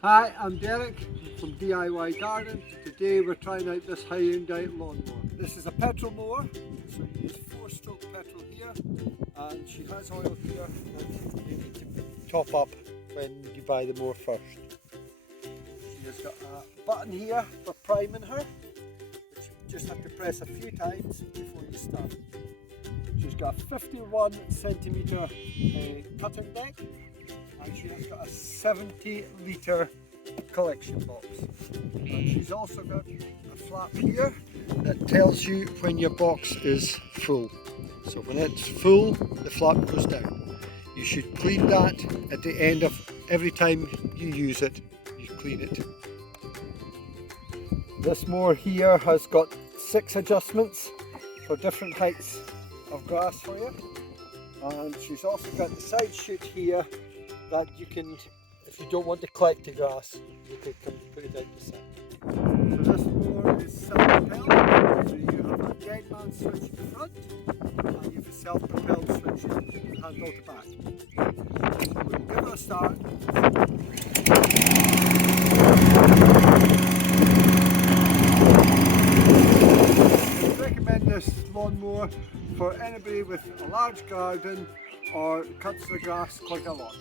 Hi, I'm Derek from DIY Garden. Today we're trying out this Hyundai Lawn Mower. This is a petrol mower, so you use 4-stroke petrol here, and she has oil here that you need to top up when you buy the mower first. She has got a button here for priming her, which you just have to press a few times before you start. She's got a 51 centimetre cutting deck, and she has got a 70 litre collection box. And she's also got a flap here that tells you when your box is full. So when it's full, the flap goes down. You should clean that at the end of every time you use it. You clean it. This mower here has got 6 adjustments for different heights of grass for you. And she's also got the side chute here that you can, if you don't want to collect the grass, you can come put it out the side. So this mower is self-propelled, so you have a dead man switch at the front, and you have a self-propelled switch you can handle at the back. So we'll give it a start. I recommend this lawnmower for anybody with a large garden or cuts the grass quite a lot.